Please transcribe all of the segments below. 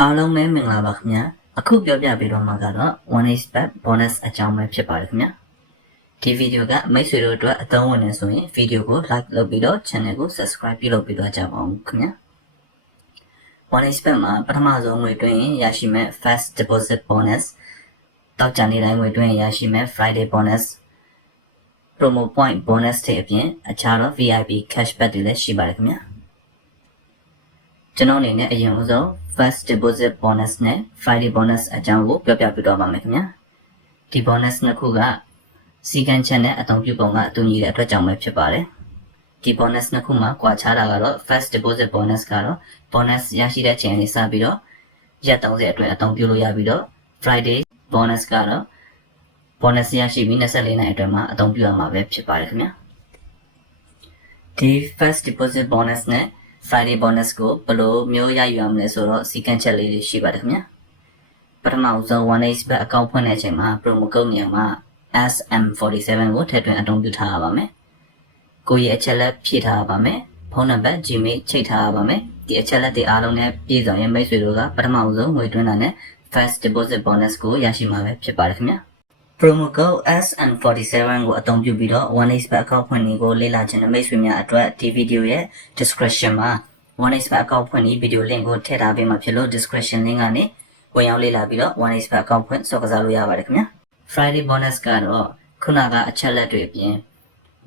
အားလုံးပဲမင်္ဂလာပါခင်ဗျာအခုပြောပြပေးတော့မှာကတော့ one is back bonus အကြောင်းပဲဖြစ်ပါတယ်ခင်ဗျာဒီဗီဒီယိုကမိတ်ဆွေတို့အတွက်အသုံးဝင်နေဆိုရင်ဗီဒီယိုကို like လုပ်ပြီးတော့ channel ကို subscribe ပြုလုပ်ပြီးတော့ကြပါဦးခင်ဗျာ one is back မှာပထမဆုံးငွေတွင်းရရှိမဲ့ fast deposit bonus တောက်ကြနေတိုင်းငွေတွင်းရရှိမဲ့ friday bonus promo point bonus တွေအပြင်အခြားသော VIP cashback တွေလည်းရှိပါတယ်ခင်ဗျာကျွန်တော်အနေနဲ့အရင်ဦးဆုံး first deposit bonus နဲ့ friday bonus အကြောင်းကိုပြောပြပြတော့ပါမယ်ခင်ဗျာဒီ bonus နှစ်ခုကစီကံချက်နဲ့အသုံးပြုပုံကအတူညီတဲ့အတွက်ကြောင့်ပဲဖြစ်ပါတယ်ဒီ bonus နှစ်ခုမှာကွာခြားတာကတော့ first deposit bonus ကတော့ bonus ရရှိတဲ့ချိန်လေးစပြီးတော့ရက်30အတွက်အသုံးပြုလို့ရပြီးတော့ friday bonus ကတော့ bonus ရရှိပြီး24နိုင်အတွက်မှာအသုံးပြုရမှာပဲဖြစ်ပါတယ်ခင်ဗျာဒီ first deposit bonus နဲ့ Friday bonus ကိုဘယ်လိုမျိုးရယူရမလဲဆိုတော့စီကံချက်လေးတွေရှိပါတယ်ခင်ဗျာပထမဆုံး 1H bet account ဖွင့်တဲ့အချိန်မှာ promo code နေရာမှာ SM47 ကိုထည့်သွင်းအသုံးပြုထားရပါမယ်ကိုယ့်ရဲ့အချက်လက်ဖြည့်ထားရပါမယ်ဖုန်းနံပါတ် Gmail ချိတ်ထားရပါမယ်ဒီအချက်လက်တွေအားလုံးနဲ့ပြည့်စုံရင်မိတ်ဆွေတို့ကပထမဆုံးငွေသွင်းတာနဲ့ first deposit bonus ကိုရရှိမှာပဲဖြစ်ပါတယ်ခင်ဗျာ promo code SN47 ကိုအသုံးပြုပြီးတော့ 1X Back account ဖွင့်နည်းကိုလေ့လာခြင်းနဲ့မိတ်ဆွေများအတွက်ဒီ video ရဲ့ description မှာ 1X Back account ဖွင့်နည်း video link ကိုထည့်ထားပေးမှာဖြစ်လို့ description link ကနေဝင်ရောက်လေ့လာပြီးတော့ 1X Back account ဖွင့်စောင့်ကစားလို့ရပါတယ်ခင်ဗျာ Friday bonus ကတော့ခုနကအချက်လက်တွေအပြင်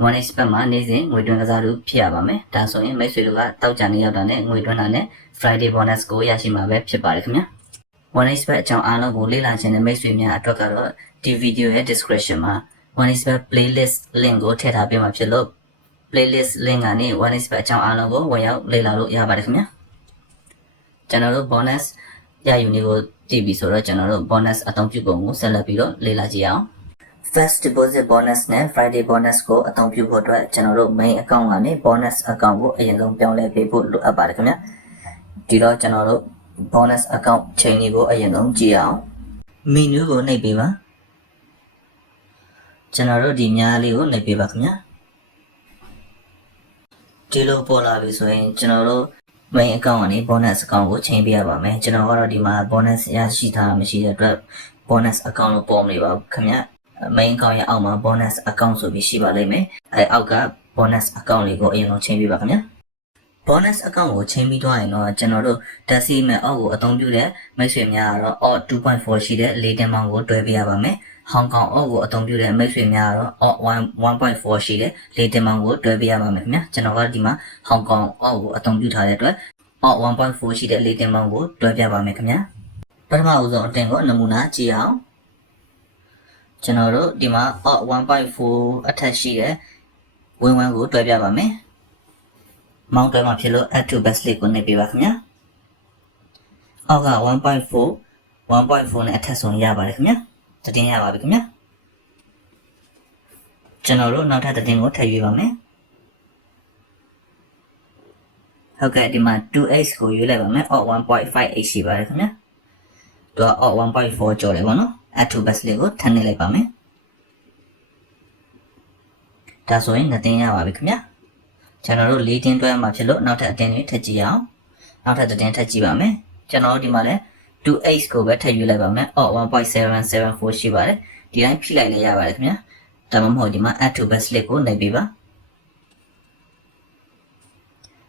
1X Back မှာနေ့စဉ်ငွေတွင်းကစားလို့ဖြစ်ရပါမယ်ဒါဆိုရင်မိတ်ဆွေတို့ကတောက်ကြနေရောက်တာနဲ့ငွေတွင်းတာနဲ့ Friday bonus ကိုရရှိမှာပဲဖြစ်ပါတယ်ခင်ဗျာ one expert အကြောင်းအားလုံးကိုလေ့လာခြင်းနဲ့မိတ်ဆွေများအတွက်ကတော့ဒီ video ရဲ့ description မှာ one expert playlist link ကိုထည့်ထားပေးမှာဖြစ်လို့ playlist link ကနေ one expert အကြောင်းအားလုံးကိုဝင်ရောက်လေ့လာလို့ရပါတယ်ခင်ဗျာကျွန်တော်တို့ bonus ရယူနေကိုတည်ပြီဆိုတော့ကျွန်တော်တို့ bonus အသုံးပြုပုံကိုဆက်လက်ပြီးတော့လေ့လာကြည့်အောင် first deposit bonus နဲ့ friday bonus ကိုအသုံးပြုဖို့အတွက်ကျွန်တော်တို့ main account ကနေ bonus account ကိုအရင်ဆုံးပြောင်းလဲပေးဖို့လိုအပ်ပါတယ်ခင်ဗျာဒီတော့ကျွန်တော်တို့ bonus account ချိန်တွေကိုအရင်ဆုံးကြည့်အောင် menu ကိုနှိပ်ပေးပါကျွန်တော်တို့ဒီများလေးကိုနှိပ်ပေးပါခင်ဗျာဒီလိုပေါ်လာပြီဆိုရင်ကျွန်တော်တို့ main account ကနေ bonus account ကိုချိန်ပေးရပါမယ်ကျွန်တော်ကတော့ဒီမှာ bonus ရရှိထားမရှိတဲ့အတွက် bonus account လို့ပေါ်မနေပါဘူးခင်ဗျာ main account ရဲ့အောက်မှာ bonus account ဆိုပြီးရှိပါလိမ့်မယ်အဲအောက်က bonus account လေးကိုအရင်ဆုံးချိန်ပေးပါခင်ဗျာ bonus account ကိုချိန်ပြီးတော့ရင်တော့ကျွန်တော်တို့ decimal အောက်ကိုအသုံးပြုတဲ့မိတ်ဆွေများကတော့ odd 2.4ရှိတဲ့လေးတင်မောင်းကိုတွဲပေးရပါမယ်။ Hong Kong အောက်ကိုအသုံးပြုတဲ့မိတ်ဆွေများကတော့ odd 1.4ရှိတဲ့လေးတင်မောင်းကိုတွဲပေးရပါမယ်ခင်ဗျာ။ကျွန်တော်ကဒီမှာ Hong Kong အောက်ကိုအသုံးပြုထားတဲ့အတွက် odd 1.4ရှိတဲ့လေးတင်မောင်းကိုတွဲပြပါမယ်ခင်ဗျာ။ပထမဦးဆုံးအတင်ကိုနမူနာကြည့်အောင်။ကျွန်တော်တို့ဒီမှာ odd 1.4အထက်ရှိတဲ့ဝင်းဝန်းကိုတွဲပြပါမယ်။ မောင်းတွဲမှာဖြစ်လို့ add to backslide ကိုနှိပ်ပေးပါခင်ဗျာအောက်က1.4 1.4နဲ့အထက်ဆုံးရပါတယ်ခင်ဗျာတည်င်းရပါပြီခင်ဗျာကျွန်တော်တို့နောက်ထပ်တည်င်းကိုထည့်ရွေးပါမယ်ဟုတ်ကဲ့ဒီမှာ 2x ကိုရွေးလိုက်ပါမယ်အောက် 1.5h ရှိပါတယ်ခင်ဗျာသူကအောက်1.4ကျော်တယ်ပေါ့နော် add to backslide ကိုထည့်နေလိုက်ပါမယ်ဒါဆိုရင်တည်င်းရပါပြီခင်ဗျာ ကျွန်တော်တို့၄တင်းတွဲမှာဖြစ်လို့နောက်ထပ်အတင်းတွေထပ်ကြည့်အောင်နောက်ထပ်တင်းထပ်ကြည့်ပါမယ်ကျွန်တော်တို့ဒီမှာလည်း 2x ကိုပဲထပ်ယူလိုက်ပါမယ်အော်1.774ရှိပါတယ်ဒီတိုင်းဖိလိုက်လည်းရပါတယ်ခင်ဗျာဒါမှမဟုတ်ဒီမှာ add to best list ကိုနှိပ်ပေးပါ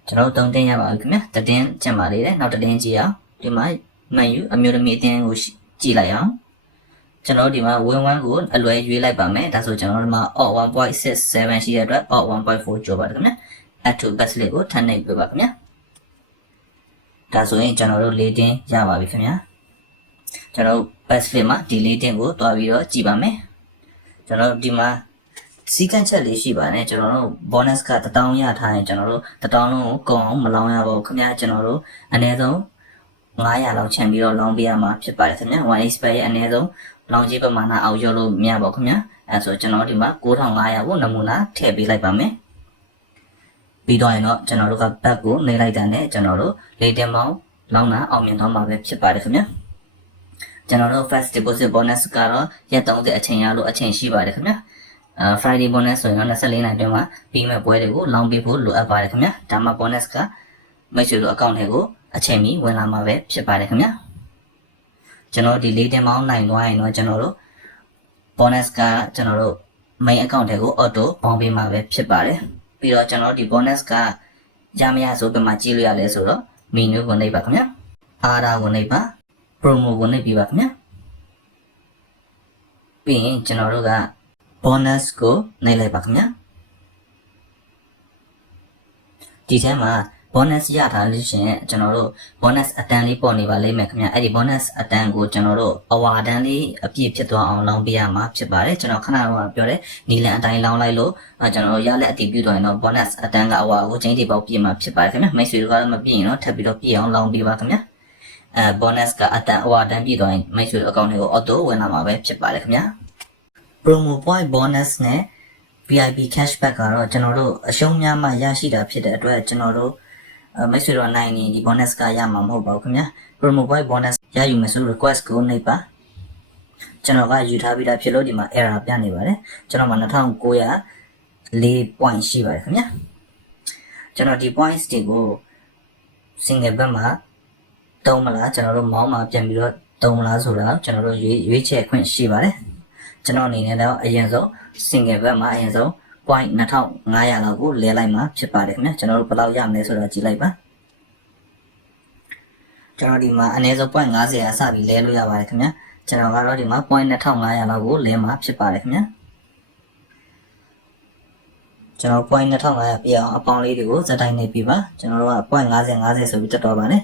ကျွန်တော်တို့၃တင်းရပါပြီခင်ဗျာတတင်းကျန်ပါလေတယ်နောက်တတင်းကြည့်အောင်ဒီမှာ menu အမျိုးသမီးအတင်းကိုကြည့်လိုက်အောင်ကျွန်တော်ဒီမှာ win 1ကိုအလွယ်ရွေးလိုက်ပါမယ်ဒါဆိုကျွန်တော်ဒီမှာ odd 1.67ရှိတဲ့အတွက် odd 1.4ကျော်ပါတယ်ခင်ဗျာ add to best လေးကိုထပ်နှိပ်ပေးပါခင်ဗျာဒါဆိုရင်ကျွန်တော်တို့လေးတင်းရပါပြီခင်ဗျာကျွန်တော်တို့ best လေးမှာဒီလေးတင်းကိုတွားပြီးတော့ကြည့်ပါမယ်ကျွန်တော်တို့ဒီမှာစီကန့်ချက်လေးရှိပါတယ်ကျွန်တော်တို့ bonus က1000ရထားရင်ကျွန်တော်တို့1000လုံးကိုကုန်အောင်မလောင်းရပါဘူးခင်ဗျာကျွန်တော်တို့အနည်းဆုံး900လောက်ချန်ပြီးတော့လောင်းပေးရမှာဖြစ်ပါတယ်ခင်ဗျာ1 expert ရဲ့အနည်းဆုံးလောင်းကြီးပမာဏအောင်ရောလို့မရပါဘူးခင်ဗျာအဲဆိုကျွန်တော်ဒီမှာ9500ကိုနမူနာထည့်ပေးလိုက်ပါမယ် ပြီးတော့ရင်တော့ကျွန်တော်တို့က back ကိုနေလိုက်တာနဲ့ကျွန်တော်တို့လေတင်ပေါင်းလောင်းတာအောင်မြင်တော့မှာပဲဖြစ်ပါတယ်ခင်ဗျာကျွန်တော်တို့ first deposit bonus ကတော့ရက်30အချိန်ရလို့အချိန်ရှိပါတယ်ခင်ဗျာအဲ Friday bonus ဆိုရင်တော့24နိုင်တွင်းမှာပြီးမဲ့ပွဲတွေကိုလောင်းပေးဖို့လိုအပ်ပါတယ်ခင်ဗျာဒါမှ bonus ကမိတ်ဆွေတို့ account တွေကိုအချိန်မီဝင်လာမှာပဲဖြစ်ပါတယ်ခင်ဗျာကျွန်တော်ဒီလေးတင်မောင်းနိုင်သွားရင်တော့ကျွန်တော်တို့ bonus ကကျွန်တော်တို့ main account တွေကို auto ပေါင်းပေးမှာပဲဖြစ်ပါတယ် ပြီးတော့ကျွန်တော်ဒီ bonus ကရမရဆိုဘယ်မှာကြည့်လို့ရလဲဆိုတော့ menu ကိုနှိပ်ပါခင်ဗျာအားဒါကိုနှိပ်ပါ promo ကိုနှိပ်ပြီးပါခင်ဗျာပြီးရင်ကျွန်တော်တို့က bonus ကိုနှိပ်လိုက်ပါခင်ဗျာဒီထဲမှာ bonus ရထားလို့ရှိရင်ကျွန်တော်တို့ bonus အတန်းလေးပေါ်နေပါလိမ့်မယ်ခင်ဗျအဲ့ဒီ bonus အတန်းကိုကျွန်တော်တို့အဝါတန်းလေးအပြည့်ဖြစ်သွားအောင်လောင်းပေးရမှာဖြစ်ပါတယ်ကျွန်တော်ခဏတော့ပြောတယ်နီလန်အတိုင်းလောင်းလိုက်လို့အဲကျွန်တော်တို့ရလက်အတည်ပြုတော့ရင်တော့ bonus အတန်းကအဝါကိုချင်းတီပေါက်ပြည့်မှာဖြစ်ပါတယ်ခင်ဗျမိတ်ဆွေတို့ကတော့မပြည့်ရင်တော့ထပ်ပြီးတော့ပြည့်အောင်လောင်းပေးပါခင်ဗျအဲ bonus ကအတန်းအဝါတန်းပြည့်သွားရင်မိတ်ဆွေတို့အကောင့်တွေကို auto ဝင်လာမှာပဲဖြစ်ပါတယ်ခင်ဗျ promo point bonus နဲ့ VIP cashback ကတော့ကျွန်တော်တို့အရှုံးများမှရရှိတာဖြစ်တဲ့အတွက်ကျွန်တော်တို့အဲ မိတ်ဆွေတို့နိုင်ရင်ဒီ bonus ကရမှာမဟုတ်ပါဘူးခင်ဗျာ promo point bonus ရယူမယ်ဆို request ကိုနှိပ်ပါကျွန်တော်ကယူထားပြီးသားဖြစ်လို့ဒီမှာ error ပြနေပါတယ်ကျွန်တော်မှာ2900 4 point ရှိပါတယ်ခင်ဗျာကျွန်တော်ဒီ points တွေကို single ဘက်မှာတုံးမလားကျွန်တော်တို့မောင်းမှာပြန်ပြီးတော့တုံးမလားဆိုတာကျွန်တော်တို့ရွေးရွေးချယ်ခွင့်ရှိပါတယ်ကျွန်တော်အနေနဲ့တော့အရင်ဆုံး single ဘက်မှာအရင်ဆုံး point 2500လောက်ကိုလဲလိုက်မှာဖြစ်ပါတယ်ခင်ဗျာကျွန်တော်တို့ဘယ်လောက်ရမလဲဆိုတော့ကြည့်လိုက်ပါကျွန်တော်ဒီမှာအနည်းဆုံး point 50အစပြီးလဲလို့ရပါတယ်ခင်ဗျာကျွန်တော်ကတော့ဒီမှာ point 2500လောက်ကိုလဲမှာဖြစ်ပါတယ်ခင်ဗျာကျွန်တော် point 2500ပြည့်အောင်အပေါင်းလေးတွေကိုဇက်တိုင်းနေပြပါကျွန်တော်တို့က point 50 50ဆိုပြီးတက်တော့ပါနဲ့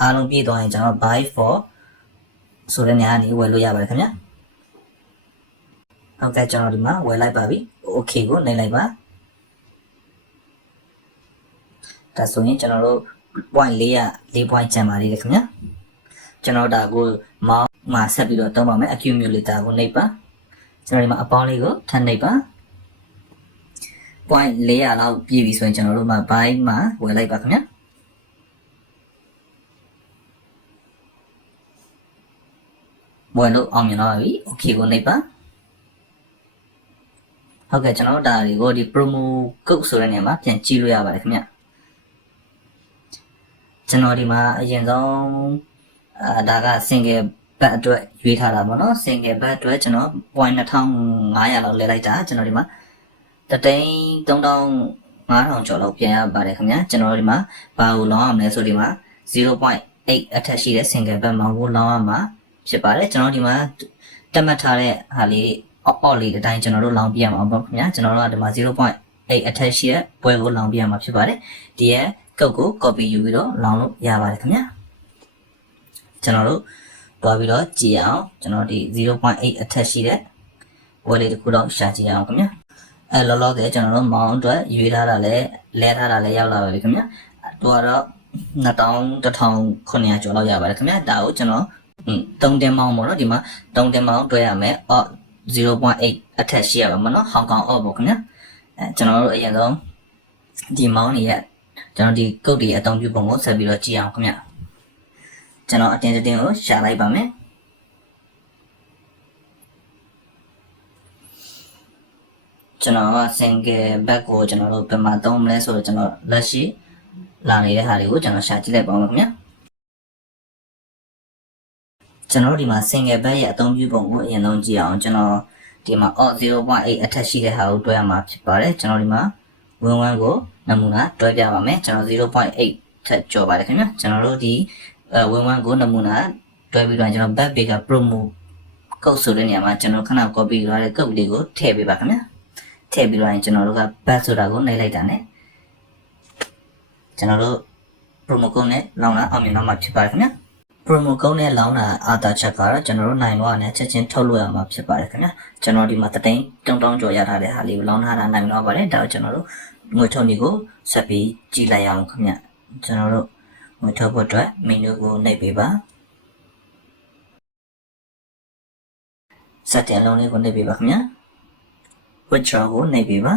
အားလုံးပြည့်သွားရင်ကျွန်တော် buy for ဆိုတဲ့နေရာကနေဝယ်လို့ရပါတယ်ခင်ဗျာဟုတ်ကဲ့ကျွန်တော်ဒီမှာဝယ်လိုက်ပါပြီ okay ကိုနှိပ်လိုက်ပါဒါဆိုရင်ကျွန်တော်တို့ point 4ရ4 point ကျန်ပါသေးတယ်ခင်ဗျာကျွန်တော်ဒါကိုမောင်းမှာဆက်ပြီးတော့သုံးပါမယ် accumulator ကိုနှိပ်ပါကျွန်တော်ဒီမှာအပေါင်းလေးကိုထပ်နှိပ်ပါ point 400လောက်ပြည့်ပြီဆိုရင်ကျွန်တော်တို့မှာ buy မှာဝယ်လိုက်ပါခင်ဗျာဝယ်လို့အောင်မြင်တော့ပြီ okay ကိုနှိပ်ပါ ဟုတ်ကဲ့ကျွန်တော်တို့ဒါတွေကိုဒီ promo code ဆိုတဲ့နေရာမှာပြန်ကြည့်လို့ရပါတယ်ခင်ဗျကျွန်တော်ဒီမှာအရင်ဆုံးအာဒါက single bat အတွက်ရွေးထားတာပေါ့နော် single bat အတွက်ကျွန်တော် point 2500လောက်လဲလိုက်တာကျွန်တော်ဒီမှာတသိန်း3500ကျော်လောက်ပြန်ရပါတယ်ခင်ဗျာကျွန်တော်ဒီမှာဘာကိုလောင်းရမလဲဆိုဒီမှာ0.8အထက်ရှိတဲ့ single bat မှာကိုလောင်းရမှာဖြစ်ပါတယ်ကျွန်တော်ဒီမှာတက်မှတ်ထားတဲ့ဟာလေး အော့အော့လေးတစ်တိုင်းကျွန်တော်တို့လောင်းပြရမှာပေါ့ခင်ဗျာကျွန်တော်တို့ကဒီမှာ0.8 attach ရှိတဲ့ပွဲကိုလောင်းပြရမှာဖြစ်ပါတယ်ဒီရဲ့ကုတ်ကို copy ယူပြီးတော့လောင်းလို့ရပါတယ်ခင်ဗျာကျွန်တော်တို့တွားပြီးတော့ကြည့်အောင်ကျွန်တော်ဒီ0.8 attach ရှိတဲ့ပွဲလေးတစ်ခုတော့ရှာကြည့်အောင်ခင်ဗျာအဲလောလောဆယ်ကျွန်တော်တို့မောင်းအတွက်ရွေးထားတာလဲလဲထားတာလဲရောက်လာပါပြီခင်ဗျာတော့တော့2000 1900ကျော်လောက်ရပါတယ်ခင်ဗျာဒါကိုကျွန်တော်3တင်မောင်းပေါ့နော်ဒီမှာ3တင်မောင်းတွဲရမယ်အော် 0.8အထက်ရှိရပါမနော်ဟောင်ကောင်အော့ပေါ့ခင်ဗျာအဲကျွန်တော်တို့အရင်ဆုံးဒီမောင်းနေရကျွန်တော်ဒီကုတ်တွေအသုံးပြုပုံကိုဆက်ပြီးတော့ကြည့်အောင်ခင်ဗျာကျွန်တော်အတင်းတင်းကိုရှာလိုက်ပါမယ်ကျွန်တော်က single back ကိုကျွန်တော်တို့ဘယ်မှာသုံးမလဲဆိုတော့ကျွန်တော်လက်ရှိလာနေတဲ့ဟာတွေကိုကျွန်တော်ရှာကြည့်လိုက်ပါဦးခင်ဗျာ ကျွန်တော်တို့ဒီမှာ single back ရဲ့အသုံးပြုပုံကိုအရင်ဆုံးကြည့်အောင်ကျွန်တော်ဒီမှာ odd 0.8အထက်ရှိတဲ့ဟာကိုတွဲရမှာဖြစ်ပါတယ်ကျွန်တော်ဒီမှာဝင်ဝန်းကိုနမူနာတွဲပြပါမယ်ကျွန်တော်0.8ထက်ကျော်ပါတယ်ခင်ဗျာကျွန်တော်တို့ဒီဝင်ဝန်းကိုနမူနာတွဲပြီးတော့ကျွန်တော် back bigger promo ကုတ်ဆိုတဲ့နေရာမှာကျွန်တော်ခဏ copy လုပ်ရတဲ့ကုတ်လေးကိုထည့်ပေးပါခင်ဗျာထည့်ပြီးတော့ရင်ကျွန်တော်တို့က back ဆိုတာကိုနှိပ်လိုက်တာ ਨੇ ကျွန်တော်တို့ promo code နဲ့လောင်းလာအောင်မြင်တော့မှာဖြစ်ပါတယ်ခင်ဗျာ promo code နဲ့လောင်းတာအာတာချက်ကတော့ကျွန်တော်တို့နိုင်တော့နဲ့ချက်ချင်းထုတ်လို့ရမှာဖြစ်ပါတယ်ခင်ဗျာကျွန်တော်ဒီမှာတသိန်းတုံတောင်းကြော်ရထားတဲ့ဟာလေးကိုလောင်းထားတာနိုင်တော့ပါတယ်ဒါကိုကျွန်တော်တို့ငွေထုတ်နေကိုဆက်ပြီးကြည့်လိုက်အောင်ခင်ဗျာကျွန်တော်တို့ငွေထုတ်ဖို့အတွက် menu ကိုနှိပ်ပေးပါစက်တင်လုံးလေးကိုနှိပ်ပေးပါခင်ဗျာ withdraw ကိုနှိပ်ပေးပါ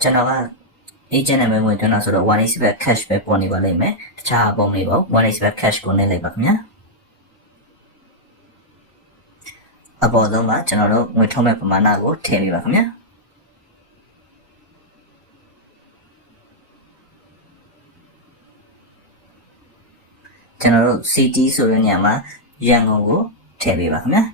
ကျွန်တော်က agent နာမည်ဝင်သွင်းတာဆိုတော့ one is back cash ပဲပေါ်နေပါလိမ့်မယ်တခြားပုံလေးပေါ့ one is back cash ကိုနှိပ်လိုက်ပါခင်ဗျာအပေါ်ဆုံးမှာကျွန်တော်တို့ငွေထုတ်မဲ့ပမာဏကိုထည့်ပေးပါခင်ဗျာကျွန်တော်တို့ city ဆိုတဲ့နေရာမှာရန်ကုန်ကိုထည့်ပေးပါခင်ဗျာ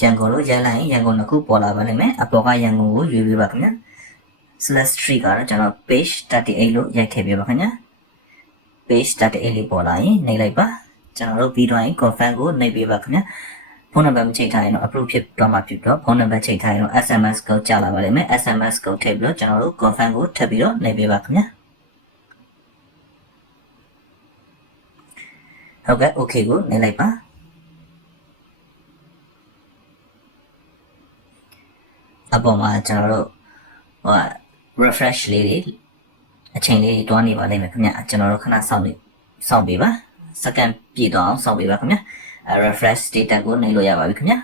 ရန်ကုန်လို့ရိုက်လိုက်ရင်ရန်ကုန်တစ်ခုပေါ်လာပါလိမ့်မယ်အပေါ်ကရန်ကုန်ကိုရွေးပေးပါခင်ဗျာ slash tree ကတော့ကျွန်တော် page 38လို့ရိုက်ထည့်ပေးပါခင်ဗျာ page 38လေးပေါ်လာရင်နှိပ်လိုက်ပါကျွန်တော်တို့ပြီးတော့ရင် confirm ကိုနှိပ်ပေးပါခင်ဗျာဖုန်းနံပါတ်မချိန်ထားရင်တော့ approve ဖြစ်တော့မှာဖြစ်တော့ဖုန်းနံပါတ်ချိန်ထားရင်တော့ SMS ကိုကြာလာပါလိမ့်မယ် SMS ကိုထည့်ပြီးတော့ကျွန်တော်တို့ confirm ကိုထပ်ပြီးတော့နှိပ်ပေးပါခင်ဗျာဟုတ်ကဲ့ okay ကိုနှိပ်လိုက်ပါ အပေါ်မှာကျွန်တော်တို့ဟို refresh လေးတွေအချိန်လေးတွားနေပါလိမ့်မယ်ခင်ဗျကျွန်တော်တို့ခဏစောင့်နေစောင့်ပေးပါစက္ကန့်ပြည့်တော့အောင်စောင့်ပေးပါခင်ဗျအဲ refresh data ကိုနှိပ်လို့ရပါပြီခင်ဗျ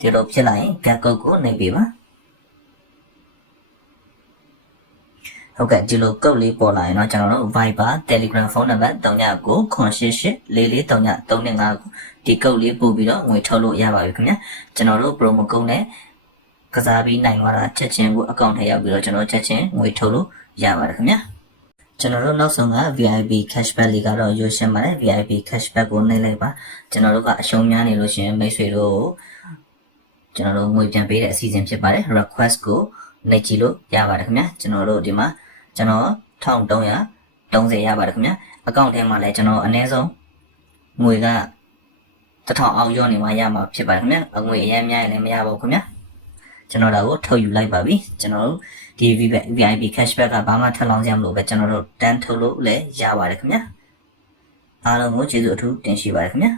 ဒီလိုဖြစ်လာရင် back code ကိုနှိပ်ပေးပါဟုတ်ကဲ့ဒီလို code လေးပေါ်လာရင်တော့ကျွန်တော်တို့ Viber Telegram ဖုန်းနံပါတ်39 988 443935ဒီ code လေးပို့ပြီးတော့ငွေထုတ်လို့ရပါပြီခင်ဗျကျွန်တော်တို့ promo code နဲ့ ကစားပြီးနိုင်သွားတာချက်ချင်းကိုအကောင့်ထဲရောက်ပြီးတော့ကျွန်တော်ချက်ချင်းငွေထုတ်လို့ရပါတယ်ခင်ဗျာကျွန်တော်တို့နောက်ဆုံးက VIP cashback လေးကတော့ရွှေရှင်းပါတယ် VIP cashback ကိုနှိပ်လိုက်ပါကျွန်တော်တို့ကအရှုံးများနေလို့ရှိရင်မိတ်ဆွေတို့ကျွန်တော်တို့ငွေပြန်ပေးတဲ့အစီအစဉ်ဖြစ်ပါတယ် request ကိုနှိပ်ကြည့်လို့ရပါတယ်ခင်ဗျာကျွန်တော်တို့ဒီမှာကျွန်တော်1330ရပါတယ်ခင်ဗျာအကောင့်ထဲမှာလည်းကျွန်တော်အနည်းဆုံးငွေကတစ်ထောင်အောင်ရောနေမှရမှာဖြစ်ပါတယ်ခင်ဗျာအငွေအရင်များရင်လည်းမရပါဘူးခင်ဗျာ ကျွန်တော်ဒါကိုထုတ်ယူလိုက်ပါပြီကျွန်တော်တို့ဒီ VIP cashback ကဘာမှထပ်လောင်းစရာမလိုပဲကျွန်တော်တို့တန်းထုတ်လို့လည်းရပါတယ်ခင်ဗျာအားလုံးကိုကျေးဇူးအထူးတင်ရှိပါတယ်ခင်ဗျာ